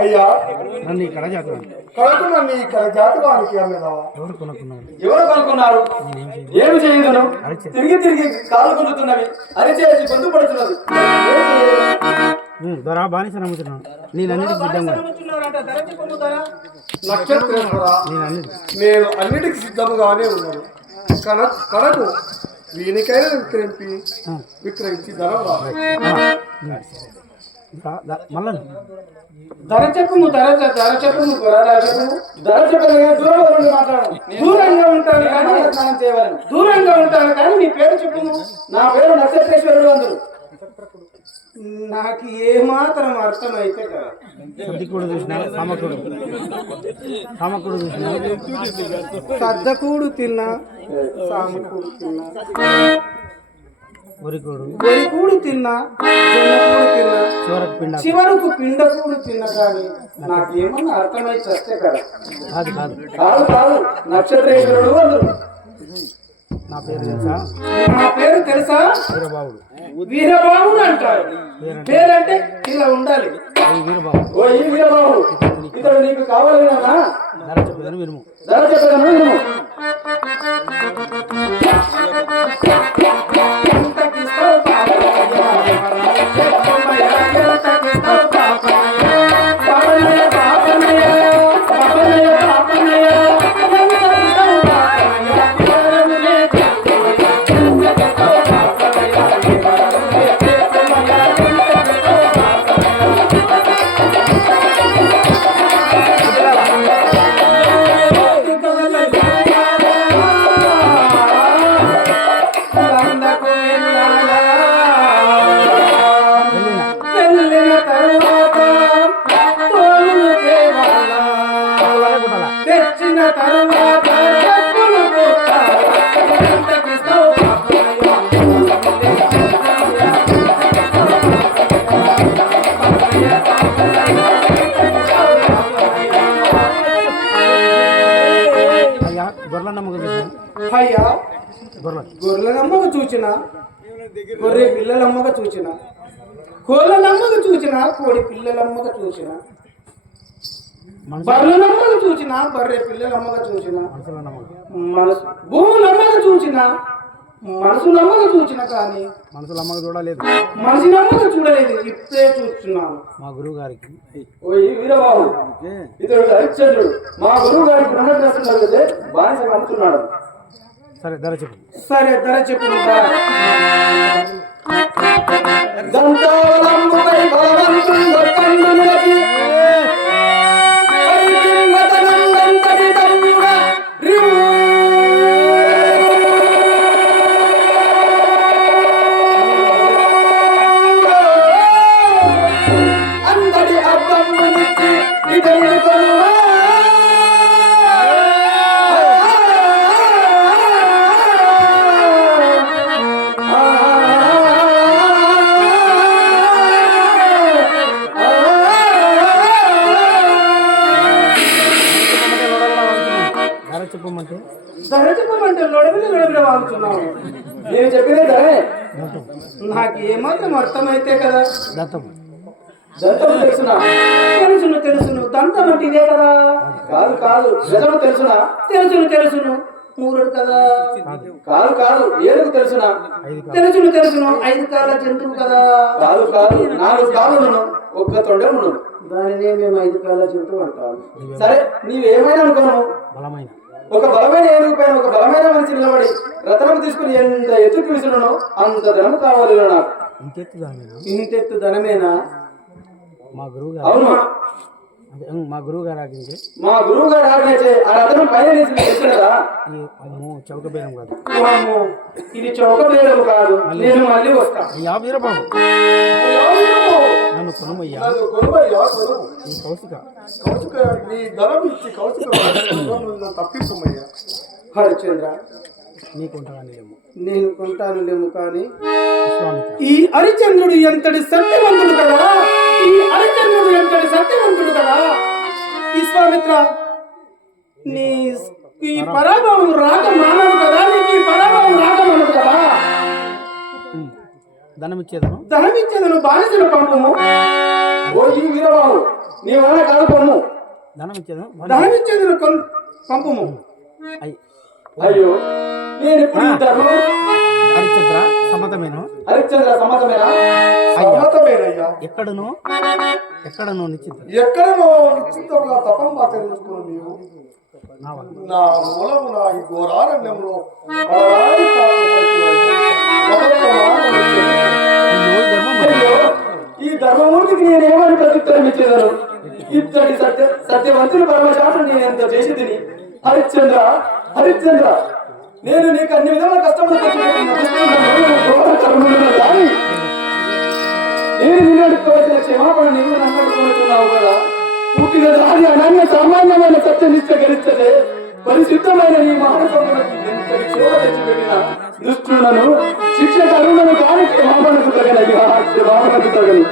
అయ్యా నన్ను ఇక్కడ జాతర కడుకున్నాను ఇక్కడ జాతకానికి ఎవరు కొనుక్కున్నారు? ఎవరు కొనుక్కున్నారు? ఏమి చేయగలను? తిరిగి తిరిగి కాలు గుంజుతున్నవి, అరిచేసి గొంతు పడుతున్నది. దొరా బానిస నమ్ముతున్నాను. నేను అన్నిటికి సిద్ధంగా నేను అన్నిటికి సిద్ధంగానే ఉన్నాను. కనకు వీనికైనా విక్రయించి ధనం మళ్ళీ ధర చెప్పము, ధర చెప్పము, ధర చెప్పలేదు. దూరంగా మాట్లాడు. దూరంగా ఉంటాను కానీ స్నానం చేయవాలని. దూరంగా ఉంటాను కానీ నీ పేరు చెప్పము. నా పేరు నక్షత్రేశ్వరుడు అందరు. నాకు ఏమాత్రం అర్థమైతే కదా. సద్దికూడు చూసిన సామకుడు చూసిన సద్దకూడు తిన్నా, సామకూడు తిన్నా, వరికూడు తిన్నా, జొన్నకూడు తిన్నా, చివరకు పిండకూడు తిన్నా కానీ నాకేమన్నా అర్థమైతే వస్తే కదా. కాదు నక్షత్రేశ్వరుడు అందరు. నా పేరు తెలుసా? నా పేరు తెలుసా? వీరబాబుడు అంటారు. పేరంటే ఇలా ఉండాలి. వీరబాబు ఇతడు నీకు కావాలన్నా ధర చెప్పేదని వినుము. తెచ్చిన తరువాత గొర్రెల నమ్మకం చూసిన అయ్యా, గొర్రెల నమ్మక చూచిన, గొర్రె పిల్లలమ్మక చూచిన, కోళ్ళ నమ్మక చూచిన, కోడి పిల్లలమ్మక చూచిన, బర్రెల నమ్మక చూచిన, బర్రె పిల్లలమ్మక చూచిన, మనసు భూములు నమ్మక చూచిన, మనసు నమ్మక చూచిన కానీ మనసు నమ్మక చూడలేదు. మనసు నమ్మక చూడలేదు. ఇప్పుడే చూస్తున్నాను. మా గురువు గారికి వీరబాబు ఇతడు హరిశ్చంద్రుడు. మా గురువు గారికి బ్రహ్మశాస్త్రం బానిసగా అమ్ముతున్నాడు. సరే ధర చెప్పు. చెప్పమంటే లొడబిల వాడుతున్నావు. నేను చెప్పిన ధరే నాకు ఏమాత్రం అర్థమైతే కదా. దంతం తెలుసును. దంతం అంటే ఇదే కదా. కాదు తెలుసును. మూరుడు కదా. కాదు ఏడుగు తెలుసును. 5 కాళ్ళ జంతువు కదా. కాదు 4 కాళ్ళను ఒక్క తొండే ఉన్నాను. దానినే మేము 5 కాళ్ళ జంతువు అంటాము. సరే నీవేమైనా అనుకోను. ఒక బలమైన ఏనుగు పైన ఒక బలమైన మనిషి నిలబడి రథం తీసుకుని ఎంత ఎత్తుకు విసురునో అంత ధనం కావాలి నాకు. ఇంతెత్తు ధనమేనా? అవును, మా గురువు గారు ఆజ్ఞ ఆ రథం పైన కదా. చౌక బేరం కాదు, ఇది చౌక బేరం కాదు. నేను మళ్ళీ వస్తాను. నన్ను కొనుమయ్యా. తప్పిపోమయ్యా. హరిశ్చంద్ర నేను కొంటానులేము కానీ ఈ హరిశ్చంద్రుడు ఎంతటి సత్యవంతుడు కదా. విశ్వామిత్ర నీ ఈ పరాభవం రాక మానదు కదా. నీకు ఈ పరాభవం రాక మానదు కదా. ధనమిచ్చేదను బానిసను పంపము. ఓ ఈ వీరబాబు నీవన్నా కాదు పొమ్ము. ధనం ఇచ్చేది ధనం ఇచ్చేది పంపము. అయ్యో నేను ఇప్పుడు ఇద్దాను. హరిశ్చంద్ర సమ్మతమేను. హరిశ్చంద్ర సమ్మతమేనా? సమ్మతమేనయ్యా. ఎక్కడను నిశ్చిత ఎక్కడనో నిశ్చితంగా తపం ఆచరించుకుని నీవు నా వల్ల నా మూలము నా ఈ ఘోరారణ్యంలో అలాంటి పాపం అయ్యో ధర్మం అయ్యో ఈ ధర్మమూర్తికి నేనేమని ప్రత్యుత్తరం ఇచ్చేదాను? ఇత్తడి సత్యవంతుని పరమశాస్త్రం నేను ఎంత చేసి తిని. హరిశ్చంద్ర నేను నీకు అన్ని విధముల కష్టములు కానీ నేను నిన్ను అడుక్కోవలసిన క్షమాపణ నీవు నన్ను అడుక్కున్నావు కదా. పుట్టిన రాజు అనన్య సామాన్యమైన సత్యనిష్ట గరిస్తలే పరిశుద్ధమైన నీ మానసములకు ఎంతటి క్షోభ తెచ్చిపెట్టిన దుష్టులను శిక్ష కరుణను కానీ క్షమాపణకు తగనయ్యా, క్షమాపణకు తగను.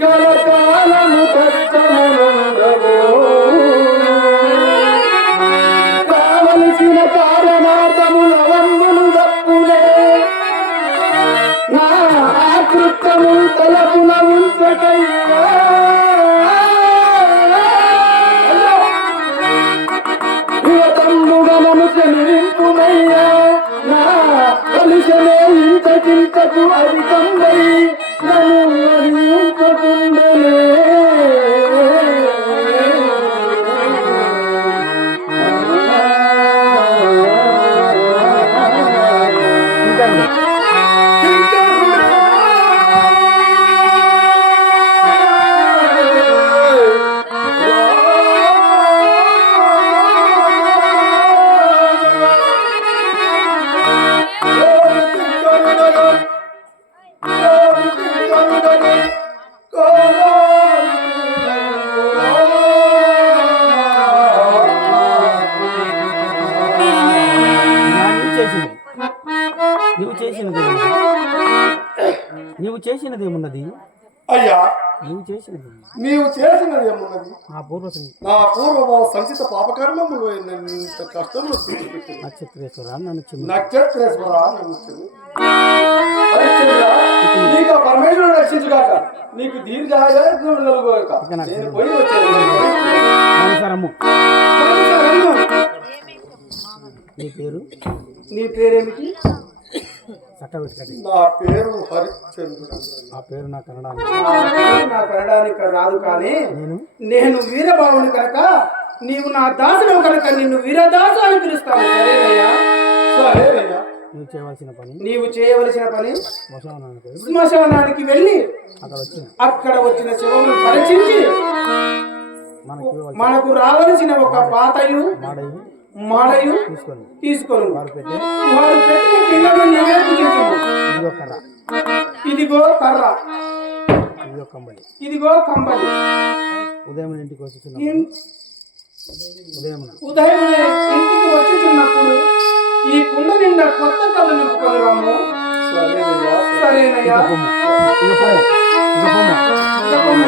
కలకాలము కష్టములుండవు. కావలసిన కారణార్థములవమ్ములు తప్పులే నా ఆకృతము తలపున ఉంచటయ్యా. యువతమ్ముగా మనుషులు వింపునయ్యా. నా కలుషమే ఇంతకింతకు అధికంబై నన్ను అధింపకుండలే. నీవు చేసినదేమున్నది? అయ్యా నీవు చేసినది ఏమున్నది? నా పూర్వ సంచిత పాపకర్మములు ఇంత కష్టంలో తెచ్చిపెట్టింది. నక్షత్రేశ్వర నన్ను నక్షత్రేశ్వర నన్ను నీకు పరమేశ్వరుడు రక్షించుగాక, నీకు దీర్ఘాయువు కలుగుగాక. నేను పోయి వచ్చాను. నీ పేరేమిటి? నా పేరు హరిశ్చంద్ర. ఆ పేరు నా కన్నడానికి రాదు, కానీ నేను వీరబావుని కనుక నీవు నా దాసుడు కనుక నిన్ను వీరదాసు అని పిలుస్తాను. సరేనయ్యా. నీవు చేయవలసిన పని శ్మశానానికి వెళ్ళి అక్కడ వచ్చిన శవమును పరీక్షించి మనకు రావలసిన ఒక పాతయు మాడయు తీసుకొని వారు పెట్టిన పిండను నీవే పూజించుము. ఇదిగో కర్ర, ఇదిగో కంబలి. ఉదయం ఇంటికి వచ్చి ఇంటికి వచ్చుచున్నప్పుడు ఈ కుండ నిండా కొత్త కళ్ళు నింపుకొని రమ్ము. సరేనయ్యా. జగము